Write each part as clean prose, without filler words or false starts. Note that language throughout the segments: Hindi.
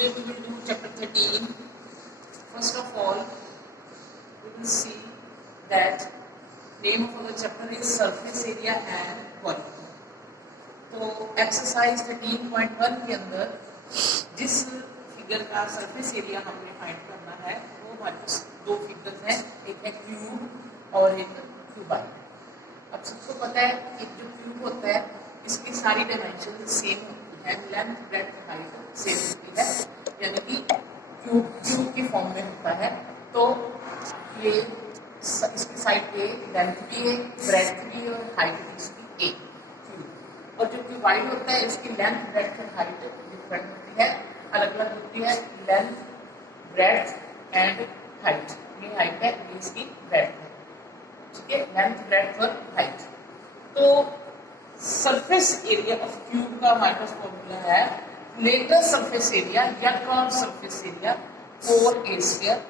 Today we will do chapter 13. First of all, we will see that name of our chapter is surface area and volume. तो एक्सरसाइज 13.1 के अंदर जिस फिगर का सरफेस एरिया हमने फाइंड करना है वो हमारे पास दो फिगर्स हैं, एक है क्यूब और एक क्यूबाइड। अब सबको पता है कि जो क्यूब होता है इसकी सारी डायमेंशन सेम होती है, लेंथ ब्रेड्थ हाइट सेम होती है, यानी कि क्यूब की फॉर्म में होता है। तो ये इसकी साइड पे लेंथ भी है, ब्रेड्थ भी है और हाइट भी इसकी ए। और जो क्यूबाइड होता है इसकी लेंथ ब्रेड्थ और हाइट डिफरेंट होती है, अलग अलग होती है। लेंथ ब्रेड्थ एंड हाइट, ये हाइट है, ये इसकी ब्रेड्थ है, ठीक है, लेंथ ब्रेड्थ और हाइट। तो सरफेस एरिया ऑफ क्यूब का हमारे पास फॉर्मूला है लेटर सरफेस एरिया या curve surface area 4a square.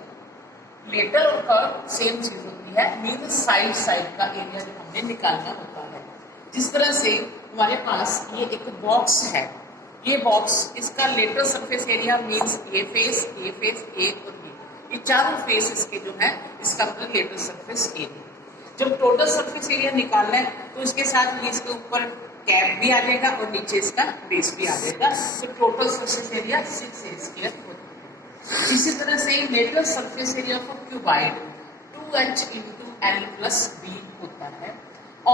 Lateral और कर्व सेम चीज होती है, मीन साइड साइड का एरिया जो हमने निकालना होता है। जिस तरह से हमारे पास ये एक बॉक्स है, ये बॉक्स इसका लेटर सरफेस एरिया मींस ए फेस ए और ये चारों फेस इसके जो है इसका मतलब लेटर सरफेस एरिया। जब टोटल सरफेस एरिया निकालना है तो इसके साथ ये इसके ऊपर कैप भी आ जाएगा और नीचे इसका बेस भी आ जाएगा, तो total surface area 6a square होता है। इसी तरह से lateral surface area for cuboid 2h into L plus B होता है।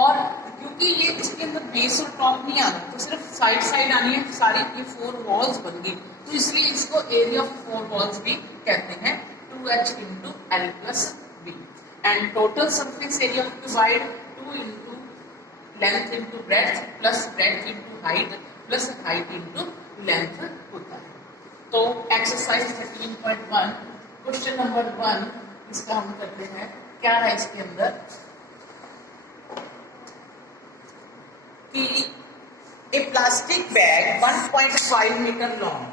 और क्योंकि ये इसके अंदर बेस और टॉप नहीं आना, तो सिर्फ साइड साइड आनी है, सारी ये 4 वॉल्स बन गई, तो इसलिए इसको एरिया ऑफ 4 वॉल्स भी कहते हैं, 2h into L plus B. And total surface area of cuboid 2 into length into breadth plus breadth into height plus height into length होता है। तो एक्सरसाइज 13.1 क्वेश्चन नंबर 1 इसका हम करते हैं। क्या है इसके अंदर कि ए प्लास्टिक बैग 1.5 मीटर लॉन्ग,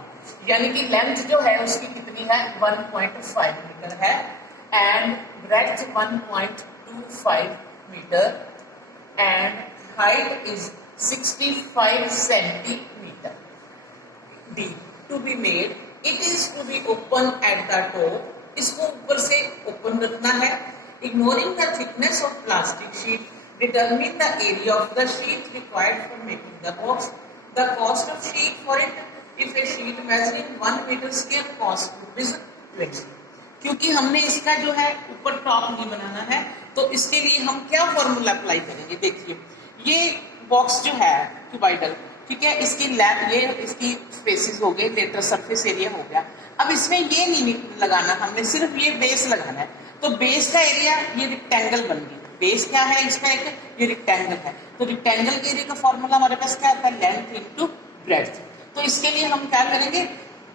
यानी कि लेंथ जो है उसकी कितनी है 1.5 मीटर है, and breadth 1.25 metre and height is 65 centimetre डी to be made. It is to be open at the top, इसको ऊपर से ओपन रखना है। Ignoring the thickness of plastic sheet, determine the area of the sheet required for making the box. The cost of sheet for it, if a sheet measuring 1 meter square cost rupees 20। क्योंकि हमने इसका जो है ऊपर टॉप नहीं बनाना है, तो इसके लिए हम क्या फॉर्मूला अप्लाई करेंगे। देखिए ये बॉक्स जो है क्यूबाइडल, ठीक है, इसकी ये इसकी स्पेसिस हो गए, लेटर सरफेस एरिया हो गया। अब इसमें ये नहीं लगाना, हमने सिर्फ ये बेस लगाना है। तो बेस का एरिया ये रेक्टेंगल बन गई। बेस क्या है इसका, एक ये रेक्टेंगल है, तो रेक्टेंगल के एरिया का फॉर्मूला हमारे पास क्या आता है, लेंथ इनटू ब्रेड्थ। तो इसके लिए हम क्या करेंगे,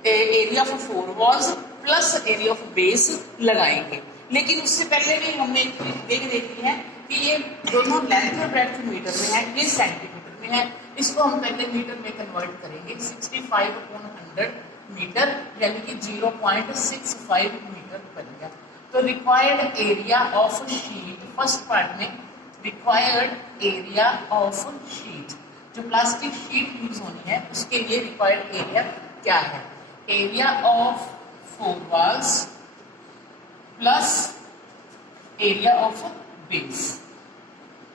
area of 4 walls plus area of base लगाएंगे। लेकिन उससे पहले भी हमने एक चीज देखी है कि ये दोनों लेंथ और ब्रेड्थ मीटर में है, ये सेंटीमीटर में है। इसको हम पहले मीटर में कन्वर्ट करेंगे, 65/100 मीटर यानी कि 0.65 मीटर बनेगा। तो required area of sheet, first part में रिक्वायर्ड एरिया ऑफ शीट, जो प्लास्टिक शीट यूज होनी है उसके लिए रिक्वायर्ड एरिया क्या है, area of 4 walls plus area of base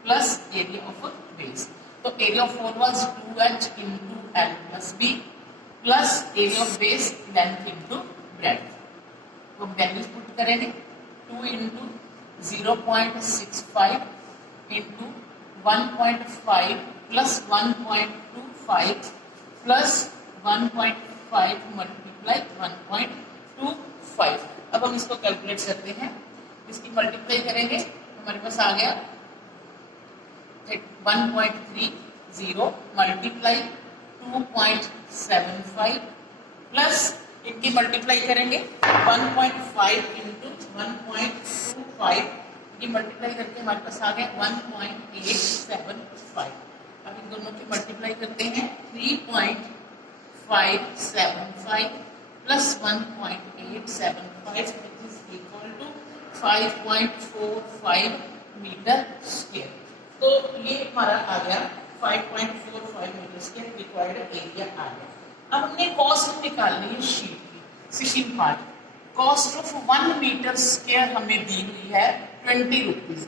plus area of base. तो area of 4 walls 2h into L plus B plus area of base length into breadth. तो वैल्यूज पुट करेंगे, 2 into 0.65 into 1.5 plus 1.25 plus 1.5 multiply 1.25। अब हम इसको कैलकुलेट करते हैं, इसकी मल्टीप्लाई करेंगे, हमारे पास आ गया 1.30 मल्टीप्लाई 2.75 प्लस इनकी मल्टीप्लाई करेंगे 1.5 इंटू 1.25, ये मल्टीप्लाई करके हमारे पास आ गया 1.875। अब इन दोनों की मल्टीप्लाई करते हैं, 3.575 plus 1.875 which is equal to 5.45 metre square. तो ये हमारा आ गया 5.45 मीटर स्क्वायर रिक्वायर्ड एरिया आ गया। अब हमने कॉस्ट निकालनी है sheet, second part, cost of 1 metre square हमें दी हुई है 20 rupees.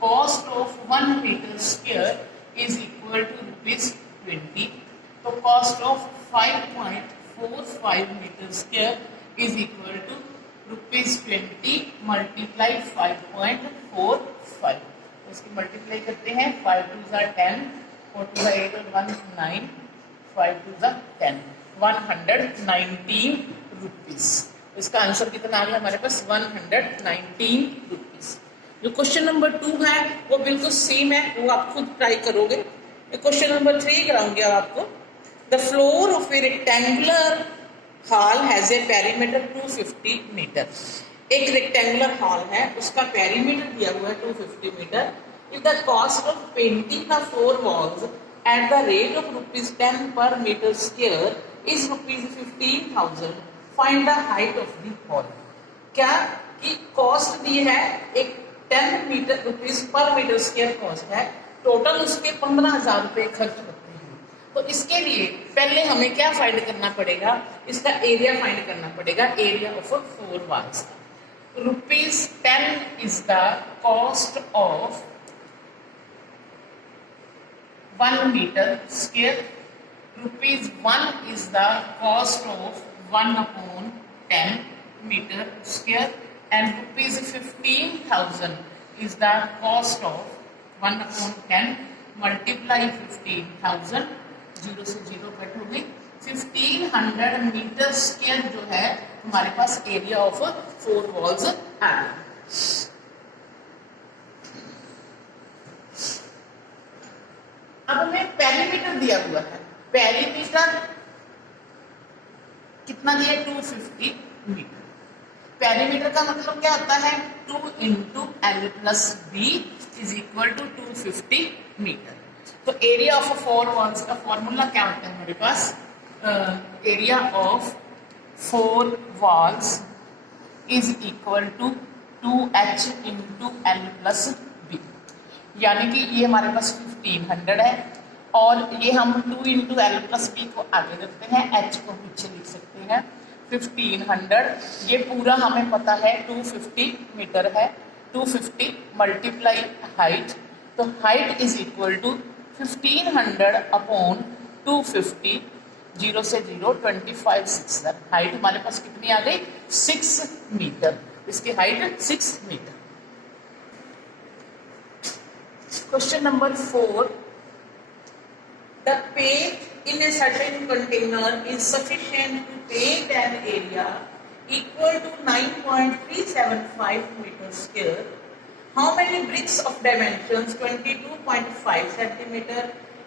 Cost of 1 metre square is equal to rupees 20। तो cost of 5.45 metre square is equal to rupees 20 multiply 5.45। उसकी मल्टीप्लाई करते हैं, 5 2 10, 4 2 8 और 1 9, 5 2 10, 119 रुपीज। इसका आंसर कितना आ गया हमारे पास 119 रुपीज। जो क्वेश्चन नंबर 2 है वो बिल्कुल सेम है, वो आप खुद ट्राई करोगे। क्वेश्चन नंबर 3 कराऊंगी अब आपको। The floor of a rectangular hall has a perimeter 250 metre. एक रेक्टेंगुलर हॉल है, उसका पेरीमीटर दिया हुआ है 250 metre. If the cost of painting the 4 walls at the rate of rupees 10 per metre square is rupees 15,000, find the height of the hall. क्या कि कॉस्ट दी है, एक 10 metre rupees per metre square cost है, टोटल उसके 15,000 रुपए खर्च होते हैं। तो इसके लिए पहले हमें क्या फाइंड करना पड़ेगा, इसका एरिया फाइंड करना पड़ेगा, area of 4 walls. Rupees 10 is the cost of 1 metre square, rupees 1 is the cost of 1/10 metre square, and rupees 15,000 is the cost of 1/10 multiply 15,000, 0 से 0 कट हो गई, 1500 मीटर स्क्वायर जो है हमारे पास एरिया ऑफ 4 वॉल्स आ गया। अब हमें पेरीमीटर दिया हुआ है, पेरीमीटर कितना दिया, 250 मीटर। पेरीमीटर का मतलब क्या होता है, 2 × L + B is equal to 250 metre. तो एरिया ऑफ 4 वॉल्स का फॉर्मूला क्या होता है हमारे पास, area of 4 walls is equal to 2H × L + B, यानी कि ये हमारे पास 1500 है और ये हम 2 × L + B को आगे रखते हैं, H को पीछे लिख सकते हैं 1500। ये पूरा हमें पता है 250 मीटर है, 250 मल्टीप्लाई हाइट, तो हाइट इज इक्वल टू 1500/250, 0 से 0 25 6, हाइट हमारे पास कितनी आ गई 6 मीटर। इसकी height 6 metre. Question number 4, the paint in a certain container is sufficient to paint an area equal to 9.375 meter square. How many bricks of dimensions 22.5 centimeter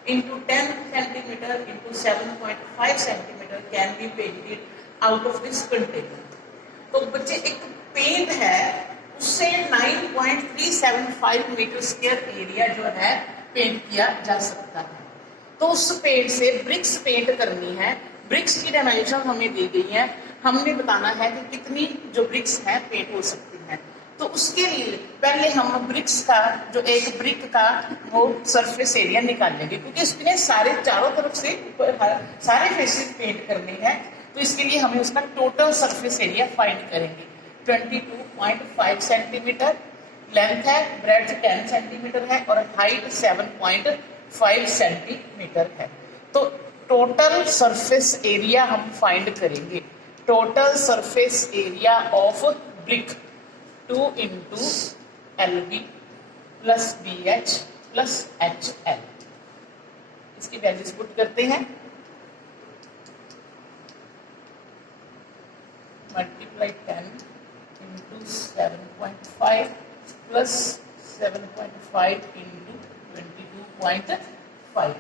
into 10 centimeter into 7.5 centimeter can be painted out of this container? तो बच्चे एक पेंट है, उससे 9.375 मीटर स्क्वायर एरिया जो है पेंट किया जा सकता है। तो उस पेंट से ब्रिक्स पेंट करनी है, ब्रिक्स की डायमेंशन हमें दी गई है, हमने बताना है कि कितनी जो ब्रिक्स हैं पेंट हो सकती हैं। तो उसके लिए पहले हम ब्रिक्स का जो एक ब्रिक का वो सरफेस एरिया निकालेंगे, क्योंकि इसमें सारे चारों तरफ से सारे फेसेस पेंट करने हैं। तो इसके लिए हमें उसका टोटल सरफेस एरिया फाइंड करेंगे। 22.5 सेंटीमीटर लेंथ है, ब्रेड्थ 10 सेंटीमीटर है और हाइट 7.5 सेंटीमीटर है। तो टोटल सरफेस एरिया हम फाइंड करेंगे। Total surface area of brick 2 × LB + BH + HL, इसकी वैल्यूज पुट करते हैं, मल्टीप्लाई 10 × 7.5 + 7.5 × 22.5,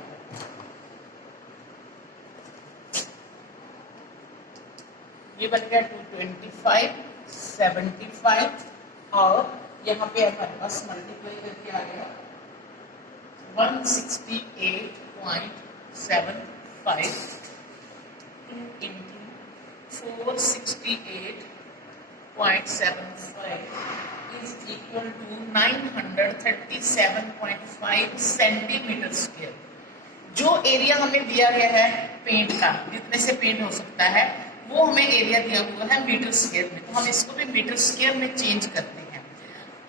ये बन गया 225, 75 और यहाँ पे हमारे पास मल्टीप्लाई करके आ गया 168.75 × 468.75 is equal to 937.5 centimetre square. जो एरिया हमें दिया गया है पेंट का, जितने से पेंट हो सकता है वो हमें एरिया दिया हुआ है मीटर स्क्वायर में, तो हम इसको भी मीटर स्क्वायर में चेंज करते हैं।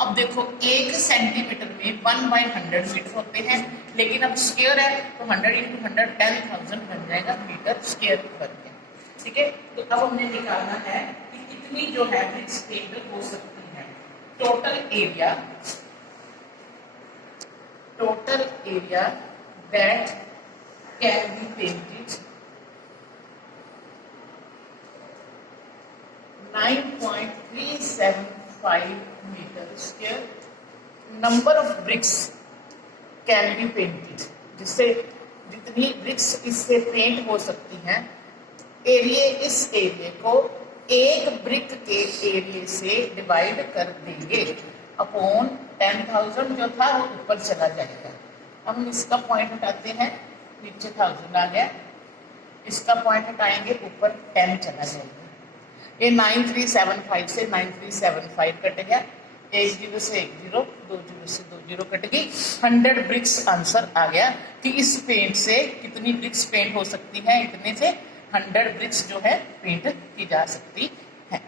अब देखो 1 सेंटीमीटर में 1/100 मीटर होते हैं, लेकिन अब स्क्वायर है तो 100 × 100 10,000 बन जाएगा मीटर स्क्वायर पर। ठीक है, तो अब हमने निकालना है कि कितनी जो है ब्रिक्स पेंट हो सकती है। Total area that can be painted 9.375 metre square. Number of bricks can be painted, जिससे जितनी ब्रिक्स इससे पेंट हो सकती हैं, इस एरिया को एक ब्रिक के एरिया से डिवाइड कर देंगे अपॉन 10,000 जो था वो ऊपर चला जाएगा। हम इसका पॉइंट हटाते हैं, नीचे 1000 आ गया, इसका पॉइंट हटाएंगे ऊपर 10 चला जाएगा। ये 9375 से 9375 कट गया, 1 0 से 1 0, 2 0 से 2 0 कट गई। 100 ब्रिक्स आंसर आ गया कि इस पेंट से कितनी ब्रिक्स पेंट हो सकती है, इतने से 100 ब्रिक्स जो है पेंट की जा सकती है।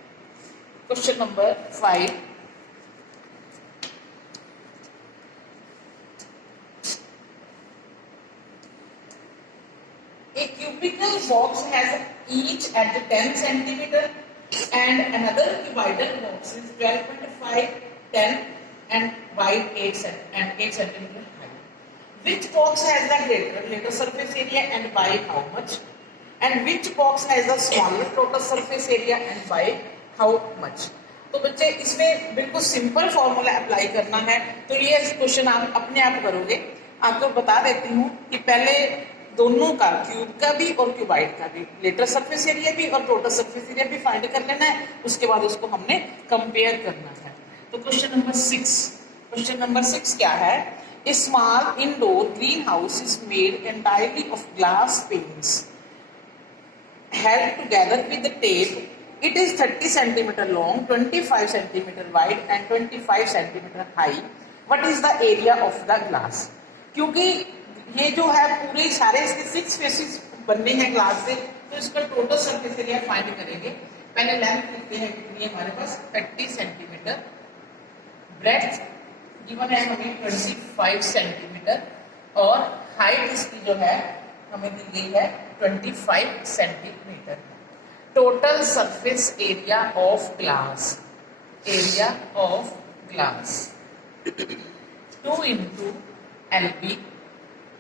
Question number 5, a cubical box has each at 10 centimeter and another cubical box is 12.5, 10 and wide 8 centimeter high. Which box has the greater surface area and by how much? And which box has the smaller total surface area and by how much? तो बच्चे इसमें बिल्कुल सिंपल फॉर्मूला अप्लाई करना है, तो ये क्वेश्चन आप अपने आप करोगे। आपको बता देती हूँ कि पहले दोनों का, क्यूब का भी और क्यूबाइड का भी, लेटर सरफेस एरिया भी और टोटल सरफेस एरिया भी फाइंड कर लेना है, उसके बाद उसको हमने कंपेयर करना है। तो क्वेश्चन नंबर 6 क्या है? A small indoor green house is made entirely of glass panes held together with the tape. It is 30 centimeter long, 25 centimeter wide and 25 centimeter high. What is the area of the glass? क्योंकि ये जो है पूरे सारे इसके 6 फेसेस बनने हैं ग्लास से, तो इसका टोटल सरफेस एरिया फाइंड करेंगे। पहले लेंथ लिखते हैं कितनी है हमारे पास, 30 सेंटीमीटर, ब्रेड्थ गिवन है हमें 25 सेंटीमीटर और हाइट इसकी जो है हमें दी गई है 25 centimetre. Total surface area of glass 2 into LB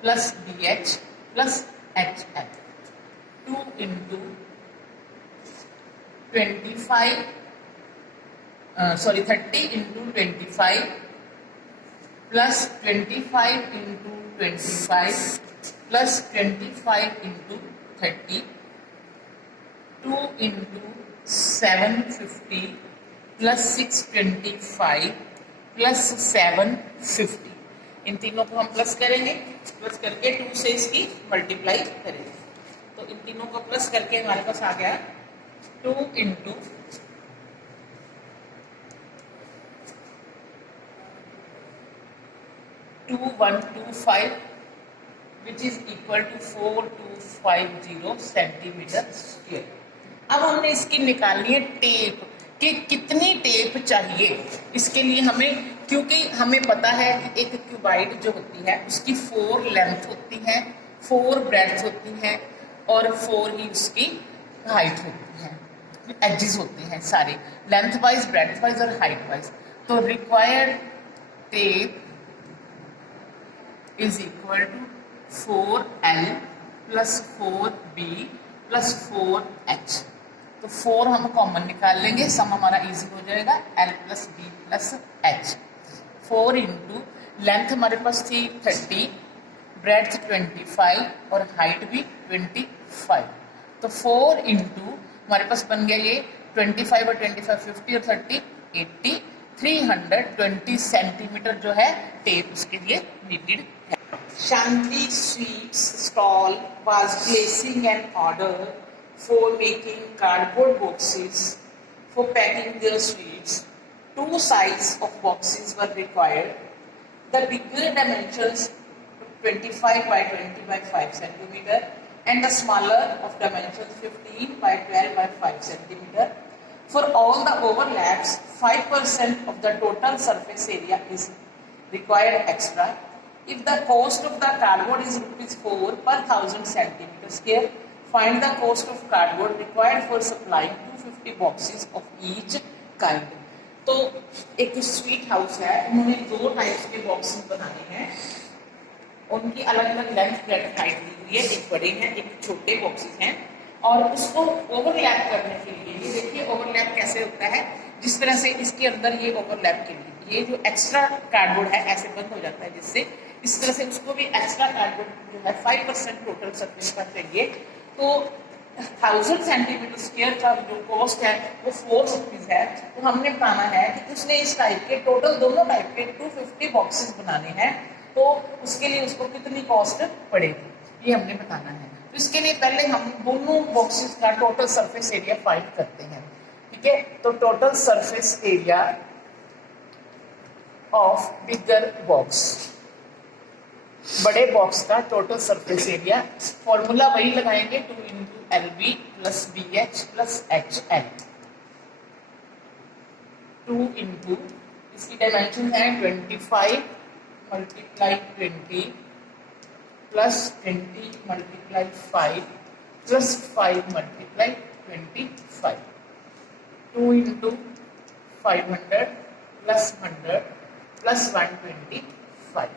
plus BH plus HF, 2 into 25 30 into 25 plus 25 into 25 plus 25 into 30, 2 into 750 plus 625 plus 750। इन तीनों को हम प्लस करेंगे, प्लस करके 2 से इसकी मल्टीप्लाई करेंगे, तो इन तीनों को प्लस करके हमारे पास आ गया 2 into 2125 which is equal to 4250 centimetre square. अब हमने इसकी निकालनी है टेप, कि कितनी टेप चाहिए। इसके लिए हमें, क्योंकि हमें पता है कि एक क्यूबाइड जो होती है उसकी 4 लेंथ होती है, 4 ब्रेड्थ होती है और 4 ही उसकी हाइट होती है, एजेस होते हैं सारे, लेंथ वाइज, ब्रेड्थ वाइज और हाइट वाइज। तो required tape is equal to 4L plus 4B plus 4H। तो 4 हम कॉमन निकाल लेंगे, सम हमारा इजी हो जाएगा, L plus B plus H। 4 into length हमारे पास थी 30, ब्रेड्थ 25 और हाइट भी 25, तो 4 इंटू हमारे पास बन गया ये 25 और 25 50 और 30 80, 320 सेंटीमीटर जो है टेप उसके लिए नीडेड है। Shanti Sweets stall was placing an order for making cardboard boxes for packing their sweets. 2 sizes of boxes were required. The bigger dimensions 25 by 20 by 5 centimeter and the smaller of dimensions 15 by 12 by 5 centimeter. For all the overlaps, 5% of the total surface area is required extra. If the cost of the cardboard is rupees 4 per 1000 centimeter square, find the cost of cardboard required for supplying 250 boxes of each kind. तो एक स्वीट हाउस है, उन्होंने 2 टाइप्स के बॉक्सेस बनाने हैं, उनकी अलग अलग लेंथ ब्रेड्थ हाइट दी हुई है, एक बड़े हैं एक छोटे बॉक्सेस हैं, और उसको ओवरलैप करने के लिए ये देखिए ओवरलैप कैसे होता है, जिस तरह से इसके अंदर ये ओवरलैप के लिए ये जो एक्स्ट्रा कार्डबोर्ड है ऐसे बंद हो जाता है, जिससे इस तरह से उसको भी एक्स्ट्रा कार्डबोर्ड जो है 5% टोटल सरफेस का चाहिए। तो 1000 सेंटीमीटर स्क्वायर का जो कॉस्ट है वो 4 रुपीज है। तो हमने बताना है कि उसने इस टाइप के टोटल दोनों टाइप के 250 बॉक्सेस बनाने हैं, तो उसके लिए उसको कितनी कॉस्ट पड़ेगी ये हमने बताना है। तो इसके लिए पहले हम दोनों बॉक्सेस का टोटल सरफेस एरिया फाइंड करते हैं, ठीक है। तो total surface area of bigger box, बड़े बॉक्स का टोटल सरफेस एरिया, फॉर्मूला वही लगाएंगे 2 × LB + BH + HL। 2 × इसकी डायमेंशन है 25 × 20 + 20 × 5 + 5 × 25। 2 × 500 + 100 + 125।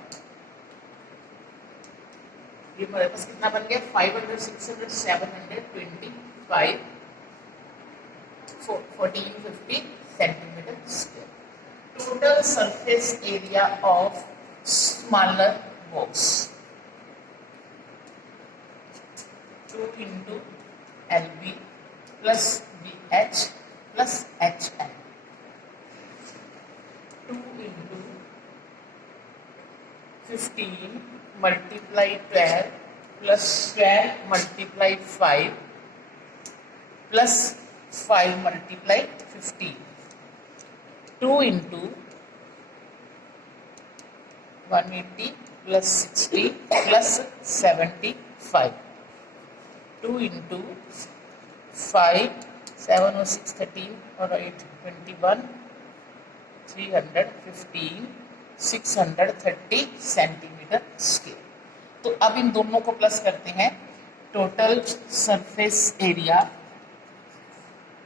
ये हमारे पास कितना बन गया 500 600 725 1450 centimetre square. Total surface area of smaller box 2 × LB + BH + HL। 2 × 15 × 12 + 12 × 5 + 5 × 15। 2 × 180 + 60 + 75। 2 × 5 7 और 6 13 और 8 21 315 630 सेंटीमीटर स्क्वायर। तो अब इन दोनों को प्लस करते हैं। Total surface area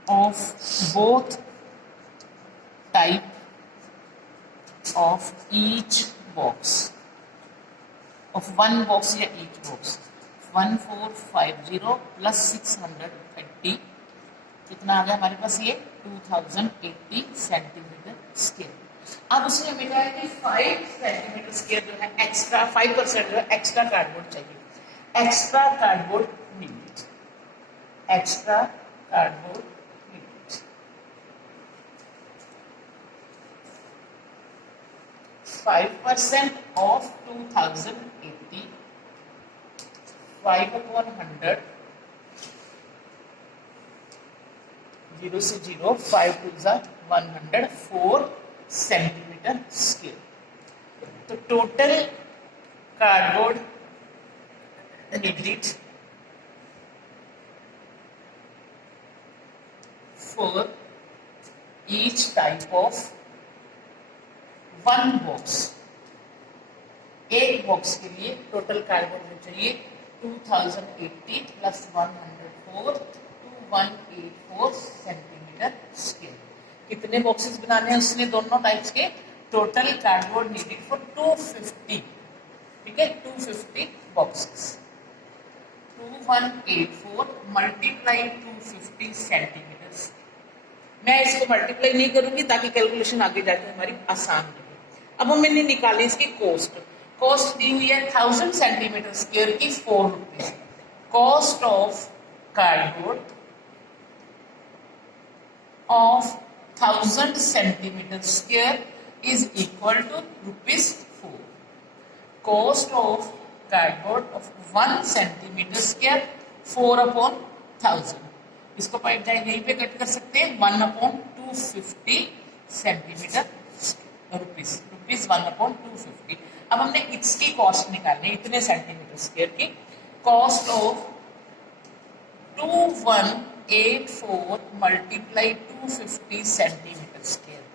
of both type of each box, of one box या ईच बॉक्स 1450 + 630 कितना आ गया हमारे पास ये 2080 सेंटीमीटर स्क्वायर। अब उसमें मिला है कि 5 सेंटीमीटर स्क्वायर जो है एक्स्ट्रा 5% जो है एक्स्ट्रा कार्डबोर्ड चाहिए। Extra cardboard needed, extra cardboard needed 5% of 2080 5/100 0 से 0 5 2 104 सेंटीमीटर स्क्वायर। तो total cardboard needed for each type of one box, एक बॉक्स के लिए टोटल कार्डबोर्ड जो चाहिए 2080 + 104 2184 सेंटीमीटर स्क्वायर। कितने बॉक्सेस बनाने हैं उसने दोनों टाइप्स के, टोटल कार्डबोर्ड नीडेड फॉर 250, ठीक है 250 बॉक्सेस। 2184 × 250 सेंटीमीटर। मैं इसको मल्टीप्लाई नहीं करूंगी ताकि कैलकुलेशन आगे जाके हमारी आसान रहे। अब हम मैंने निकाली इसकी कॉस्ट, कॉस्ट दी हुई है 1000 सेंटीमीटर स्क्वायर की 4 rupees. Cost of cardboard of 1000 centimetre square is equal to ₹4. Cost of cardboard of 1 centimeter square 4/1000। इसको पॉइंट जाए यहीं पे कट कर सकते हैं 1/250 सेंटीमीटर रुपीज 1/250। अब हमने इसकी कॉस्ट निकालनी है, इतने सेंटीमीटर स्क्वायर की cost of 2184 multiply 250 centimeter square.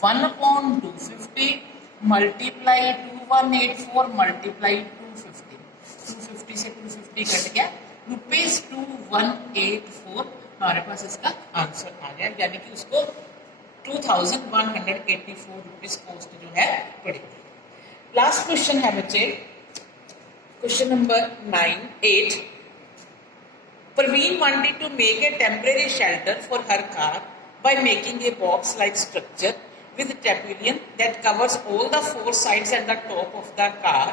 1/250 multiply 2184 multiply 250. 250 से 250 कट गया, ₹2184 हमारे पास इसका आंसर आ गया, यानी कि उसको 2184 रुपीज कॉस्ट जो है पड़ेगी। लास्ट क्वेश्चन है बच्चे, question number 8। Praveen wanted to make a temporary shelter for her car by making a box-like structure with tarpaulin that covers all the four sides and the top of the car.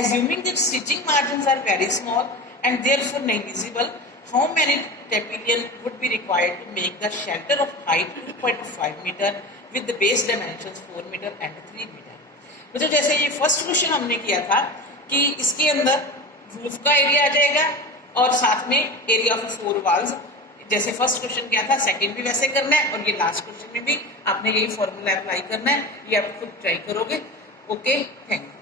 Assuming that stitching margins are very small and therefore negligible, how many tarpaulin would be required to make the shelter of height 2.5 meter with the base dimensions 4 meter and 3 meter? मतलब जैसे ये फर्स्ट क्वेश्चन हमने किया था कि इसके अंदर रूफ का एरिया आ जाएगा और साथ में एरिया ऑफ 4 वॉल्स, जैसे फर्स्ट क्वेश्चन किया था सेकंड भी वैसे करना है, और ये लास्ट क्वेश्चन में भी आपने यही फॉर्मूला अप्लाई करना है। ये आप खुद ट्राई करोगे। Okay, thank you.